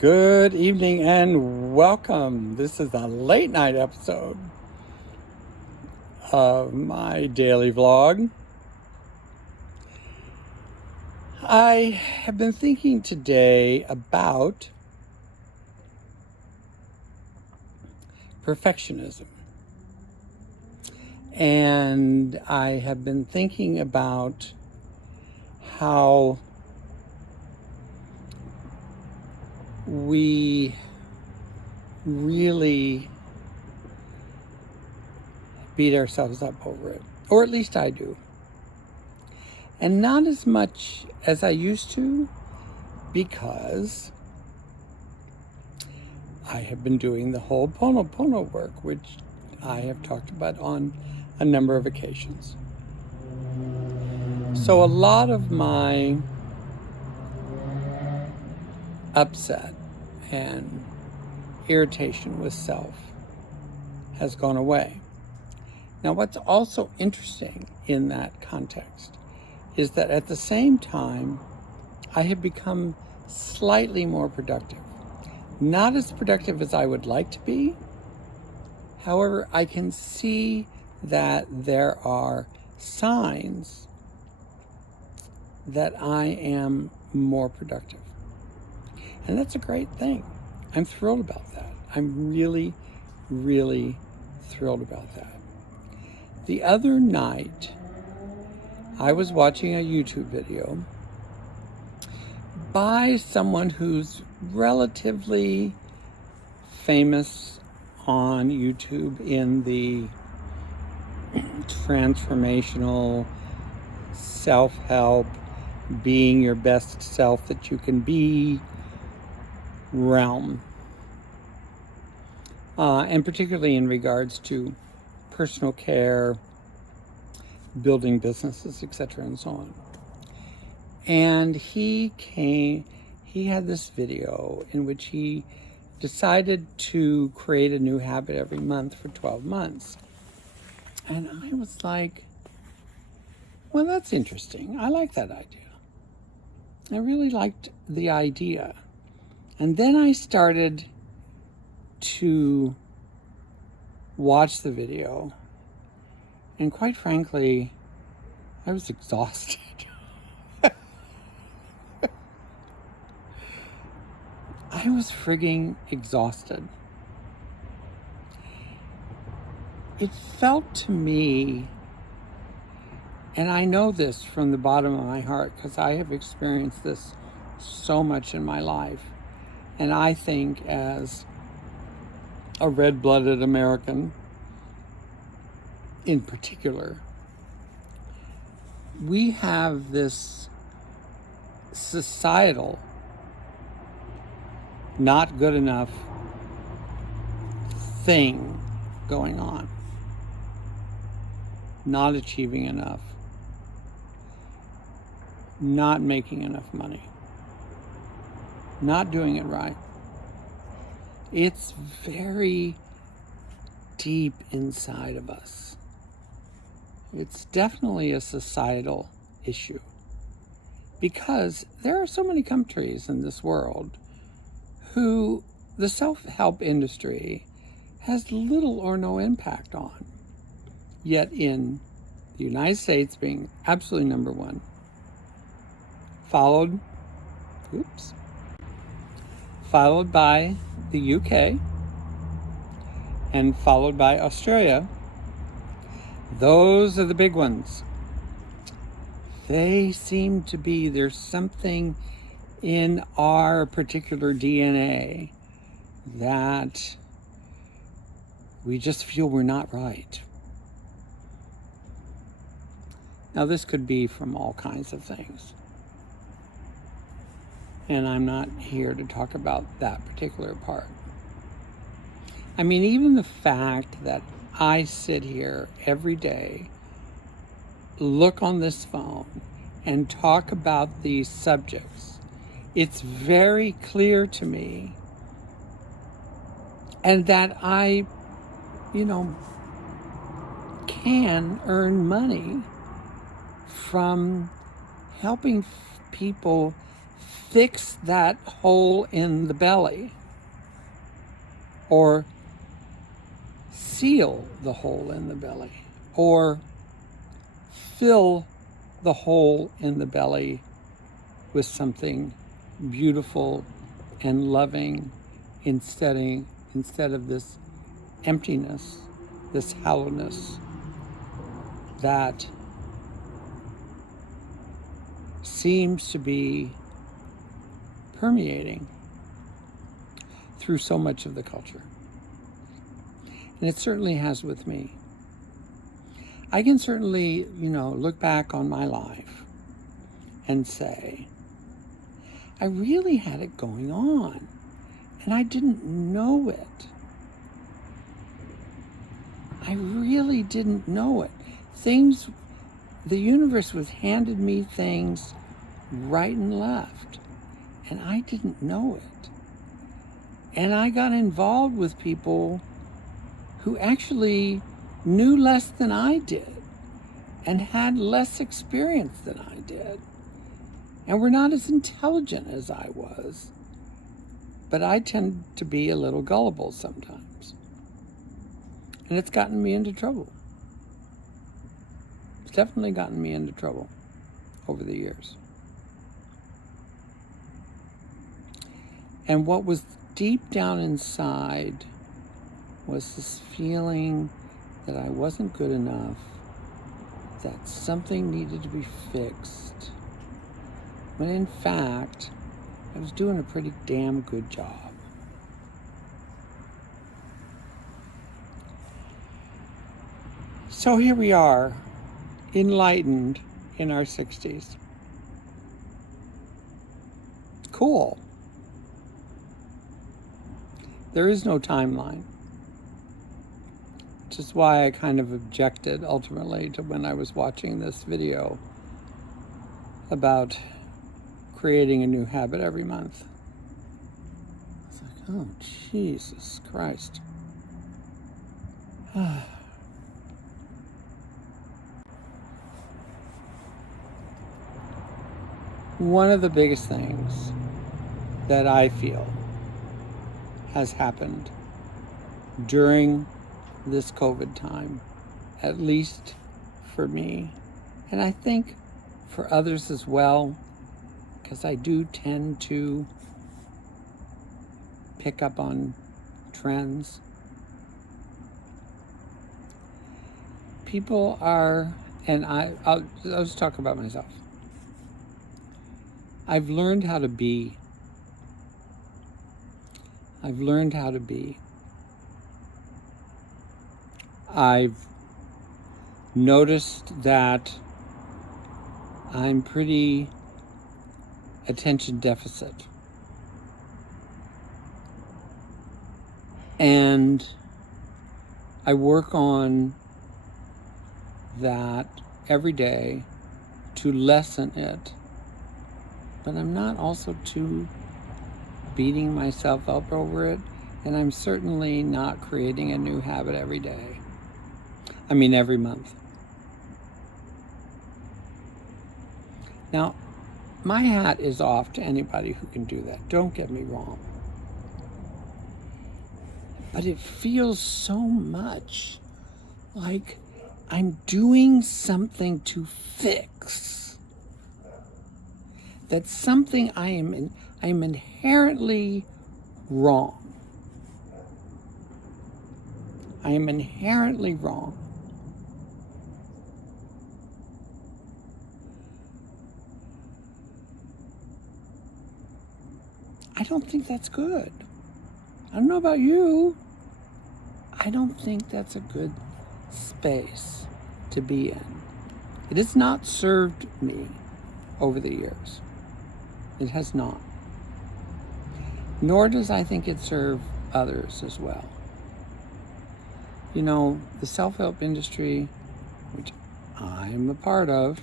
Good evening and welcome. This is a late night episode of my daily vlog. I have been thinking today about perfectionism. And I have been thinking about how we really beat ourselves up over it, or at least I do. And not as much as I used to, because I have been doing the whole Ho'oponopono work, which I have talked about on a number of occasions. So a lot of my upset and irritation with self has gone away. Now, what's also interesting in that context is that at the same time, I have become slightly more productive. Not as productive as I would like to be. However, I can see that there are signs that I am more productive. And that's a great thing. I'm thrilled about that. I'm really, really thrilled about that. The other night, I was watching a YouTube video by someone who's relatively famous on YouTube in the transformational, self-help, being your best self that you can be realm. And particularly in regards to personal care, building businesses, etc., and so on. And he had this video in which he decided to create a new habit every month for 12 months. And I was like, well, that's interesting. I like that idea. I really liked the idea. And then I started to watch the video. And quite frankly, I was exhausted. I was frigging exhausted. It felt to me, and I know this from the bottom of my heart because I have experienced this so much in my life, and I think as a red-blooded American in particular, we have this societal not good enough thing going on. Not achieving enough. Not making enough money. Not doing it right. It's very deep inside of us. It's definitely a societal issue. Because there are so many countries in this world who the self-help industry has little or no impact on. Yet in the United States being absolutely number one, followed by the UK, and followed by Australia, those are the big ones. They seem to be, there's something in our particular DNA that we just feel we're not right. Now, this could be from all kinds of things. And I'm not here to talk about that particular part. I mean, even the fact that I sit here every day, look on this phone, and talk about these subjects, it's very clear to me, and that I, can earn money from helping people fix that hole in the belly or seal the hole in the belly or fill the hole in the belly with something beautiful and loving instead of this emptiness, this hollowness that seems to be permeating through so much of the culture. And it certainly has with me. I can certainly, look back on my life and say, I really had it going on, and I didn't know it. I really didn't know it. The universe was handed me things right and left, and I didn't know it. And I got involved with people who actually knew less than I did and had less experience than I did and were not as intelligent as I was. But I tend to be a little gullible sometimes. And it's gotten me into trouble. It's definitely gotten me into trouble over the years. And what was deep down inside was this feeling that I wasn't good enough, that something needed to be fixed, when in fact, I was doing a pretty damn good job. So here we are, enlightened in our 60s. Cool. There is no timeline, which is why I kind of objected ultimately to when I was watching this video about creating a new habit every month. It's like, oh, Jesus Christ. One of the biggest things that I feel has happened during this COVID time, at least for me, and I think for others as well, because I do tend to pick up on trends. People are, and I'll just talk about myself. I've learned how to be. I've learned how to be. I've noticed that I'm pretty attention deficit. And I work on that every day to lessen it. But I'm not also too beating myself up over it, and I'm certainly not creating a new habit every day. Every month. Now, my hat is off to anybody who can do that. Don't get me wrong. But it feels so much like I'm doing something to fix. That's something I am inherently wrong. I am inherently wrong. I don't think that's good. I don't know about you. I don't think that's a good space to be in. It has not served me over the years. It has not. Nor does I think it serve others as well. The self-help industry, which I'm a part of,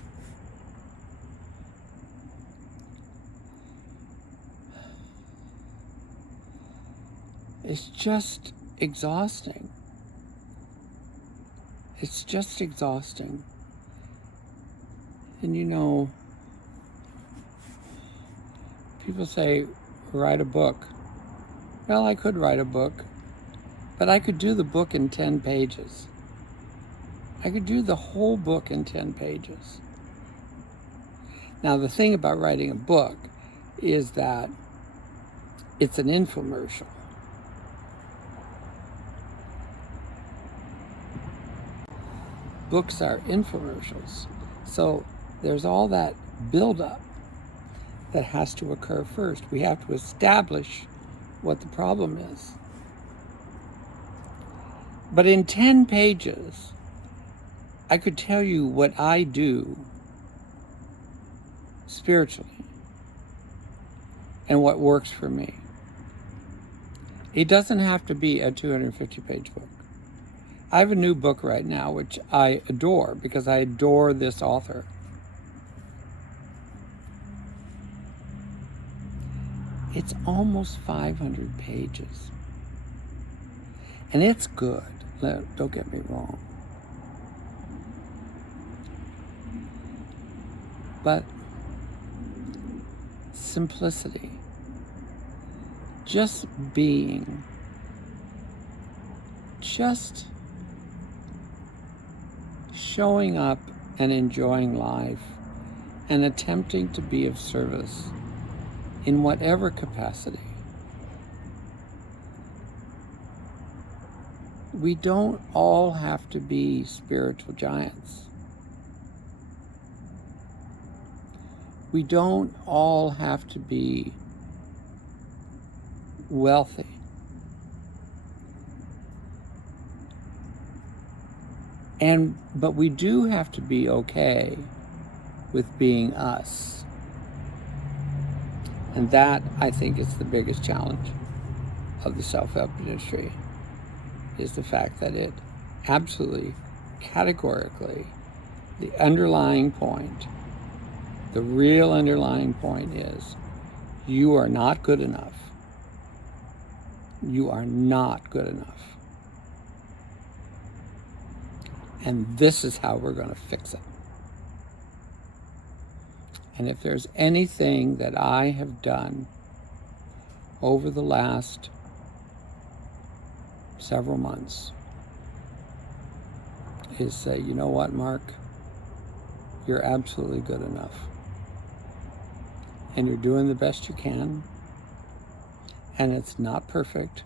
it's just exhausting. It's just exhausting. And People say, write a book. Well, I could write a book, but I could do the book in 10 pages. I could do the whole book in 10 pages. Now, the thing about writing a book is that it's an infomercial. Books are infomercials. So there's all that buildup that has to occur first. We have to establish what the problem is. But in 10 pages, I could tell you what I do spiritually and what works for me. It doesn't have to be a 250-page book. I have a new book right now, which I adore because I adore this author. It's almost 500 pages. And it's good. Don't get me wrong. But simplicity, just being, just showing up and enjoying life and attempting to be of service in whatever capacity. We don't all have to be spiritual giants. We don't all have to be wealthy. But we do have to be okay with being us. And that, I think, is the biggest challenge of the self-help industry, is the fact that it absolutely, categorically, the underlying point, the real underlying point is, you are not good enough. You are not good enough. And this is how we're going to fix it. And if there's anything that I have done over the last several months, is say, you know what, Mark? You're absolutely good enough. And you're doing the best you can. And it's not perfect.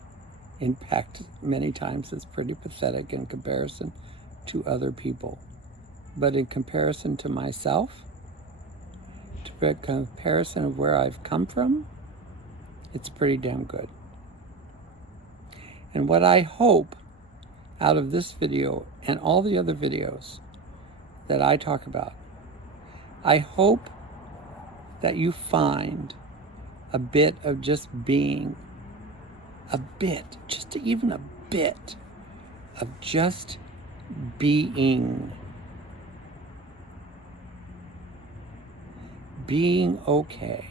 In fact, many times it's pretty pathetic in comparison to other people. But in comparison to myself, to a comparison of where I've come from, it's pretty damn good. And what I hope out of this video and all the other videos that I talk about, I hope that you find a bit of just being, a bit, just even a bit of just being. Being okay.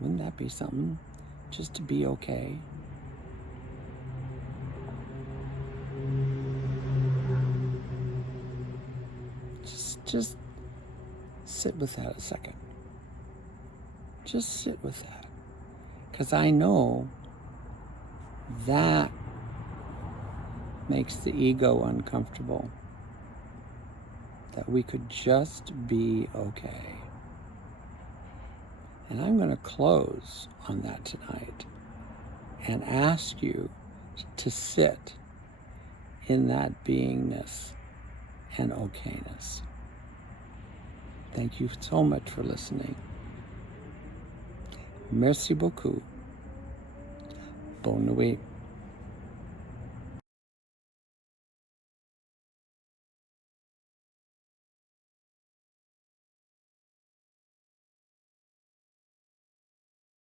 Wouldn't that be something? Just to be okay. Just sit with that a second. Just sit with that. Because I know that makes the ego uncomfortable. That we could just be okay. And I'm going to close on that tonight and ask you to sit in that beingness and okayness. Thank you so much for listening. Merci beaucoup. Bonne nuit.